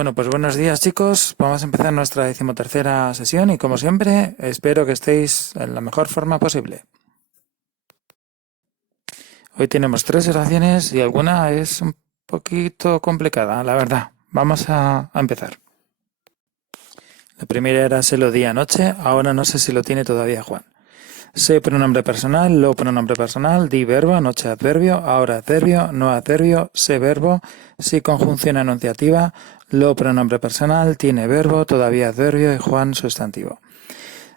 Bueno, pues buenos días chicos, vamos a empezar nuestra 13ª sesión y como siempre espero que estéis en la mejor forma posible. Hoy tenemos 3 oraciones y alguna es un poquito complicada, la verdad. Vamos a empezar. La primera era se lo di anoche, ahora no sé si lo tiene todavía Juan. Se pronombre personal, lo pronombre personal, di verbo, anoche adverbio, ahora adverbio, no adverbio, se verbo, si conjunción enunciativa, lo pronombre personal, tiene verbo, todavía adverbio y Juan sustantivo.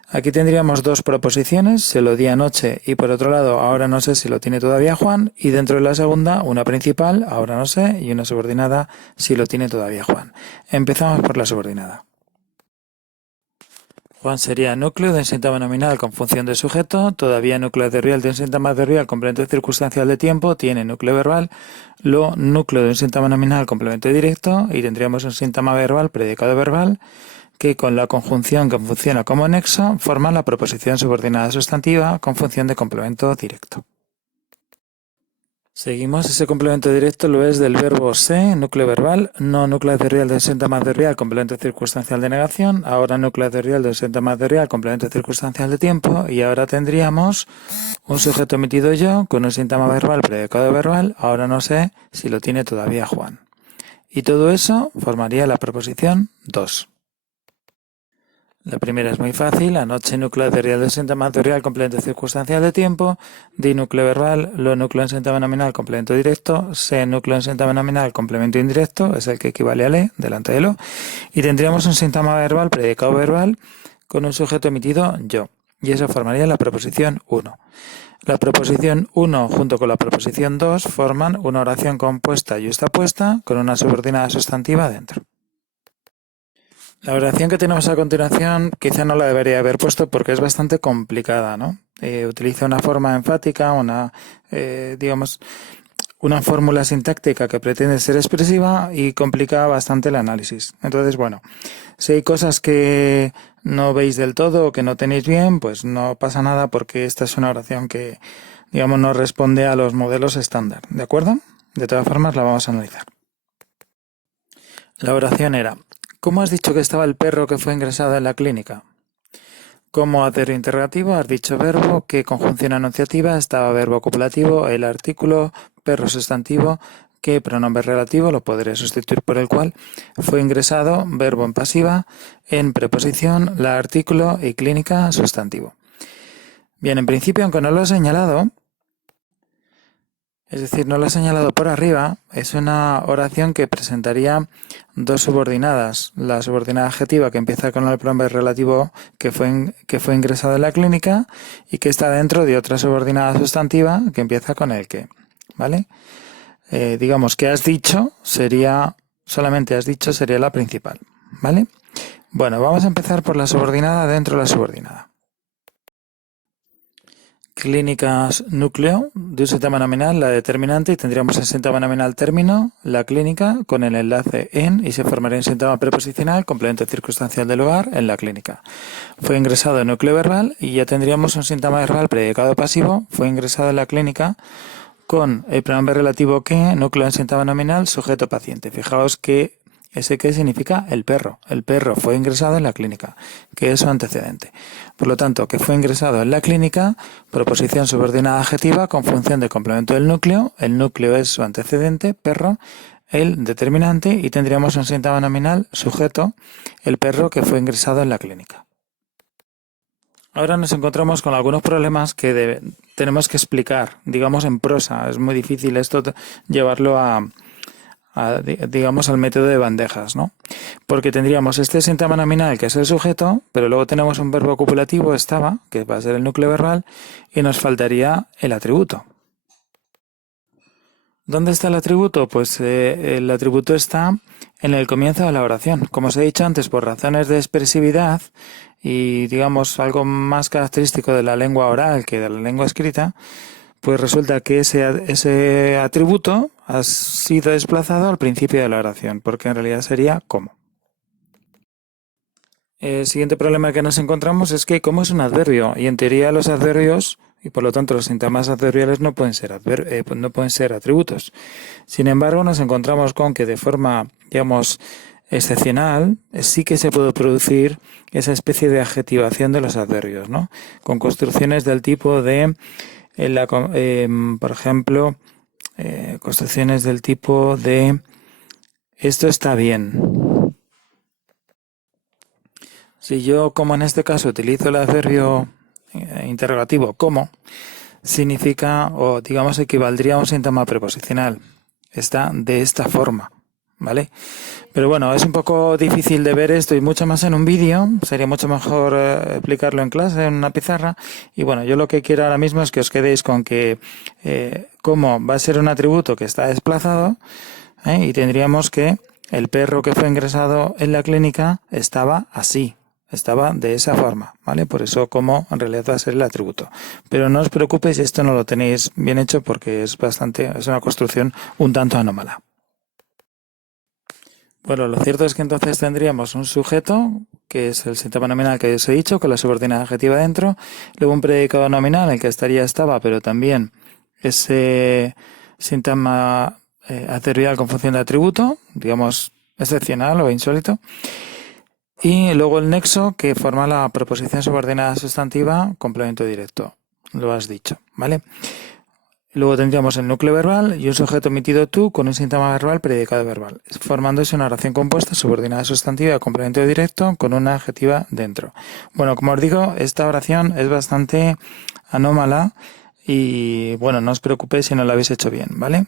Aquí tendríamos dos proposiciones, se lo di anoche y por otro lado, ahora no sé si lo tiene todavía Juan, y dentro de la segunda, una principal, ahora no sé, y una subordinada, si lo tiene todavía Juan. Empezamos por la subordinada. Juan sería núcleo de un síntoma nominal con función de sujeto, todavía núcleo adverbial de un síntoma adverbial complemento circunstancial de tiempo, tiene núcleo verbal, lo núcleo de un síntoma nominal complemento directo y tendríamos un síntoma verbal predicado verbal que con la conjunción que funciona como nexo forma la proposición subordinada sustantiva con función de complemento directo. Seguimos, ese complemento directo lo es del verbo se, núcleo verbal, no núcleo adverbial del síntoma adverbial, complemento circunstancial de negación, ahora núcleo adverbial del síntoma adverbial, complemento circunstancial de tiempo, y ahora tendríamos un sujeto emitido yo con un síntoma verbal predicado verbal, ahora no sé si lo tiene todavía Juan. Y todo eso formaría la proposición 2. La primera es muy fácil, anoche núcleo adverbial del síntoma adverbial complemento circunstancial de tiempo, di núcleo verbal, lo núcleo en síntoma nominal complemento directo, se núcleo en síntoma nominal complemento indirecto, es el que equivale a le, delante de lo, y tendríamos un síntoma verbal predicado verbal con un sujeto emitido yo, y eso formaría la proposición 1. La proposición 1 junto con la proposición 2 forman una oración compuesta y yustapuesta con una subordinada sustantiva dentro. La oración que tenemos a continuación quizá no la debería haber puesto porque es bastante complicada, ¿no? Utiliza una forma enfática, una fórmula sintáctica que pretende ser expresiva y complica bastante el análisis. Entonces, bueno, si hay cosas que no veis del todo o que no tenéis bien, pues no pasa nada porque esta es una oración que, digamos, no responde a los modelos estándar, ¿de acuerdo? De todas formas, la vamos a analizar. La oración era: ¿cómo has dicho que estaba el perro que fue ingresado en la clínica? Como adverbio interrogativo has dicho verbo, que conjunción enunciativa estaba verbo copulativo, el artículo, perro sustantivo, que pronombre relativo lo podré sustituir por el cual, fue ingresado, verbo en pasiva, en preposición, la artículo y clínica sustantivo. Bien, en principio, aunque no lo he señalado, es decir, no lo he señalado por arriba, es una oración que presentaría dos subordinadas. La subordinada adjetiva que empieza con el pronombre relativo que fue ingresado en la clínica y que está dentro de otra subordinada sustantiva que empieza con el que, ¿vale? Digamos que solamente has dicho sería la principal, ¿vale? Bueno, vamos a empezar por la subordinada dentro de la subordinada. Clínicas núcleo de un síntoma nominal, la determinante, y tendríamos el síntoma nominal término, la clínica, con el enlace en, y se formaría un síntoma preposicional, complemento circunstancial del lugar, en la clínica. Fue ingresado en núcleo verbal y ya tendríamos un síntoma verbal predicado pasivo, fue ingresado en la clínica, con el pronombre relativo que, núcleo en síntoma nominal, sujeto paciente. Fijaos que ese que significa el perro. El perro fue ingresado en la clínica, que es su antecedente. Por lo tanto, que fue ingresado en la clínica, proposición subordinada adjetiva con función de complemento del núcleo. El núcleo es su antecedente, perro, el determinante, y tendríamos un síntoma nominal, sujeto, el perro que fue ingresado en la clínica. Ahora nos encontramos con algunos problemas que tenemos que explicar, digamos en prosa. Es muy difícil esto llevarlo digamos al método de bandejas, ¿no? Porque tendríamos este síntoma nominal que es el sujeto, pero luego tenemos un verbo copulativo, estaba, que va a ser el núcleo verbal, y nos faltaría el atributo. ¿Dónde está el atributo? Pues el atributo está en el comienzo de la oración. Como os he dicho antes, por razones de expresividad y digamos algo más característico de la lengua oral que de la lengua escrita, pues resulta que ese atributo ha sido desplazado al principio de la oración, porque en realidad sería como. El siguiente problema que nos encontramos es que como es un adverbio, y en teoría los adverbios, y por lo tanto los síntomas adverbiales no pueden ser atributos. Sin embargo, nos encontramos con que de forma, digamos, excepcional, sí que se puede producir esa especie de adjetivación de los adverbios, ¿no? Con construcciones del tipo de, por ejemplo, construcciones del tipo de esto está bien. Si yo, como en este caso, utilizo el adverbio interrogativo como, significa, o digamos, equivaldría a un síntoma preposicional. Está de esta forma, ¿vale? Pero bueno, es un poco difícil de ver esto y mucho más en un vídeo. Sería mucho mejor explicarlo en clase, en una pizarra. Y bueno, yo lo que quiero ahora mismo es que os quedéis con que como va a ser un atributo que está desplazado, y tendríamos que el perro que fue ingresado en la clínica estaba así. Estaba de esa forma, ¿vale? Por eso como en realidad va a ser el atributo. Pero no os preocupéis, esto no lo tenéis bien hecho porque es una construcción un tanto anómala. Bueno, lo cierto es que entonces tendríamos un sujeto, que es el síntoma nominal que os he dicho, con la subordinada adjetiva dentro, luego un predicado nominal, en el que estaría estaba, pero también ese síntoma adverbial con función de atributo, digamos excepcional o insólito, y luego el nexo, que forma la proposición subordinada sustantiva complemento directo. Lo has dicho, ¿vale? Luego tendríamos el núcleo verbal y un sujeto omitido tú con un síntoma verbal predicado verbal, formándose una oración compuesta subordinada sustantiva complemento directo con una adjetiva dentro. Bueno, como os digo, esta oración es bastante anómala y bueno, no os preocupéis si no la habéis hecho bien, ¿vale?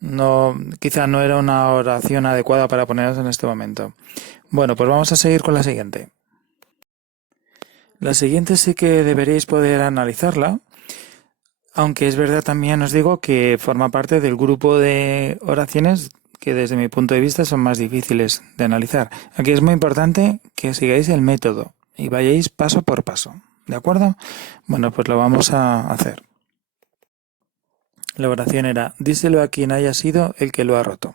No, quizá no era una oración adecuada para poneros en este momento. Bueno, pues vamos a seguir con la siguiente. La siguiente sí que deberéis poder analizarla, aunque es verdad también os digo que forma parte del grupo de oraciones que desde mi punto de vista son más difíciles de analizar. Aquí es muy importante que sigáis el método y vayáis paso por paso, ¿de acuerdo? Bueno, pues lo vamos a hacer. La oración era, díselo a quien haya sido el que lo ha roto.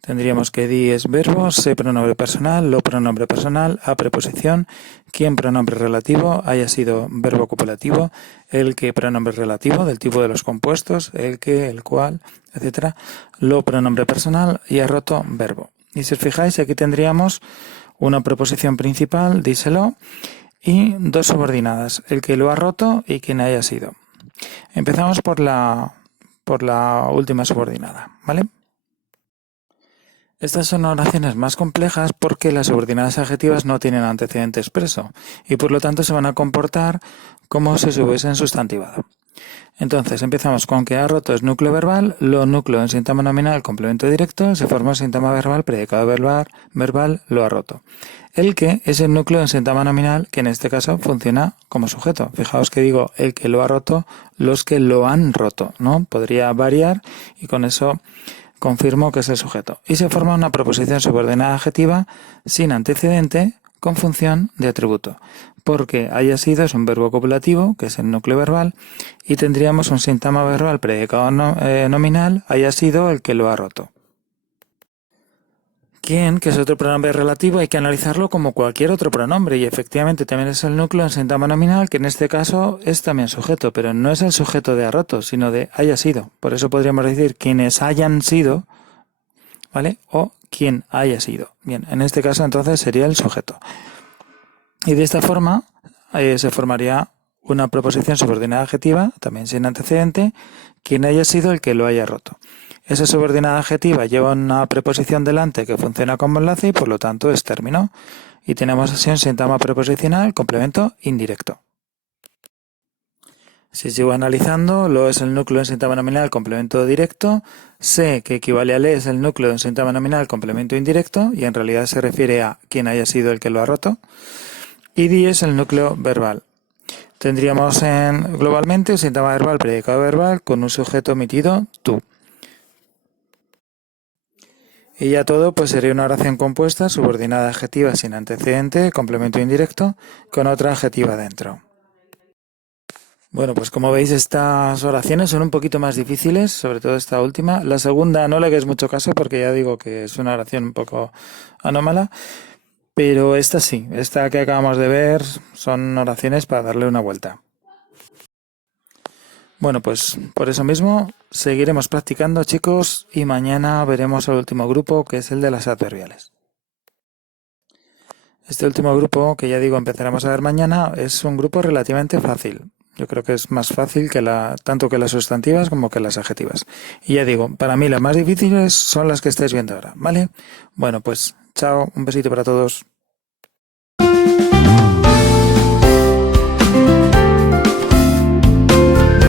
Tendríamos que di es verbo, se pronombre personal, lo pronombre personal, a preposición, quien pronombre relativo, haya sido verbo copulativo, el que pronombre relativo del tipo de los compuestos, el que, el cual, etcétera, lo pronombre personal y ha roto verbo. Y si os fijáis, aquí tendríamos una proposición principal, díselo, y dos subordinadas, el que lo ha roto y quien haya sido. Empezamos por la última subordinada, ¿vale? Estas son oraciones más complejas porque las subordinadas adjetivas no tienen antecedente expreso y por lo tanto se van a comportar como si se hubiesen sustantivado. Entonces empezamos con que ha roto es núcleo verbal, lo núcleo en síntoma nominal complemento directo, se forma síntoma verbal, predicado verbal, lo ha roto. El que es el núcleo en síntoma nominal que en este caso funciona como sujeto. Fijaos que digo el que lo ha roto, los que lo han roto, ¿no? Podría variar y con eso confirmo que es el sujeto. Y se forma una proposición subordinada adjetiva sin antecedente con función de atributo. Porque haya sido es un verbo copulativo, que es el núcleo verbal, y tendríamos un síntoma verbal predicado nominal, haya sido el que lo ha roto. Quién, que es otro pronombre relativo, hay que analizarlo como cualquier otro pronombre y efectivamente también es el núcleo en síntoma nominal, que en este caso es también sujeto, pero no es el sujeto de ha roto, sino de haya sido. Por eso podríamos decir quienes hayan sido, ¿vale? O quien haya sido. Bien, en este caso entonces sería el sujeto. Y de esta forma se formaría una proposición subordinada adjetiva, también sin antecedente, quien haya sido el que lo haya roto. Esa subordinada adjetiva lleva una preposición delante que funciona como enlace y por lo tanto es término. Y tenemos así un síntoma preposicional, complemento indirecto. Si sigo analizando, lo es el núcleo en síntoma nominal, complemento directo. Se, que equivale a le, es el núcleo en síntoma nominal, complemento indirecto, y en realidad se refiere a quien haya sido el que lo ha roto. Y di es el núcleo verbal. Tendríamos globalmente un síntoma verbal, predicado verbal, con un sujeto omitido, tú. Y ya todo pues sería una oración compuesta, subordinada adjetiva sin antecedente, complemento indirecto, con otra adjetiva dentro. Bueno, pues como veis estas oraciones son un poquito más difíciles, sobre todo esta última. La segunda no le hagáis mucho caso porque ya digo que es una oración un poco anómala, pero esta sí, esta que acabamos de ver son oraciones para darle una vuelta. Bueno, pues por eso mismo seguiremos practicando, chicos, y mañana veremos el último grupo, que es el de las adverbiales. Este último grupo, que ya digo, empezaremos a ver mañana, es un grupo relativamente fácil. Yo creo que es más fácil que tanto que las sustantivas como que las adjetivas. Y ya digo, para mí las más difíciles son las que estáis viendo ahora, ¿vale? Bueno, pues chao, un besito para todos.